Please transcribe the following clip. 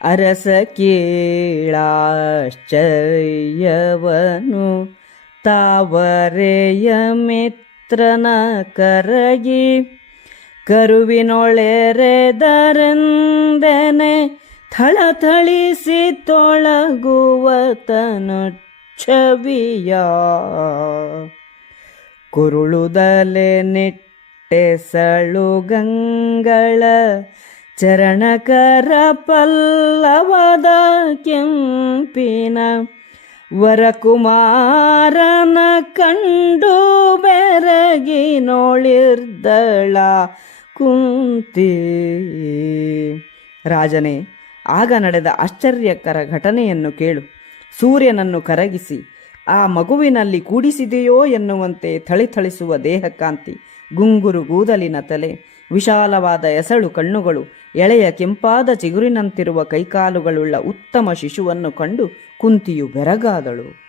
ಅರಸ ಕೇಳಾಶ್ಚರ್ಯವನು ತಾವರೆಯ ಮಿತ್ರನ ಕರಗಿ ಕರುವಿನೊಳೆರೆದರೆಂದೆನೆ ಥಳಥಳಿಸಿ ತೊಳಗುವ ತನುಚ್ಛವಿಯ ಕುರುಳುದಲೆ ನಿಟ್ಟೆಸಳು ಗಂಗಳ ಚರಣಕರ ಪಲ್ಲವದ ಕೆಂಪಿನ ವರಕುಮಾರನ ಕಂಡು ಬೆರಗಿನೊಳಿರ್ದಳ ಕುಂತಿ. ರಾಜನೇ, ಆಗ ನಡೆದ ಆಶ್ಚರ್ಯಕರ ಘಟನೆಯನ್ನು ಕೇಳು. ಸೂರ್ಯನನ್ನು ಕರಗಿಸಿ ಆ ಮಗುವಿನಲ್ಲಿ ಕೂಡಿಸಿದೆಯೋ ಎನ್ನುವಂತೆ ಥಳಿಥಳಿಸುವ ದೇಹಕಾಂತಿ, ಗುಂಗುರು ಕೂದಲಿನ ತಲೆ, ವಿಶಾಲವಾದ ಎಸಳು ಕಣ್ಣುಗಳು, ಎಳೆಯ ಕೆಂಪಾದ ಚಿಗುರಿನಂತಿರುವ ಕೈಕಾಲುಗಳುಳ್ಳ ಉತ್ತಮ ಶಿಶುವನ್ನು ಕಂಡು ಕುಂತಿಯು ಬೆರಗಾದಳು.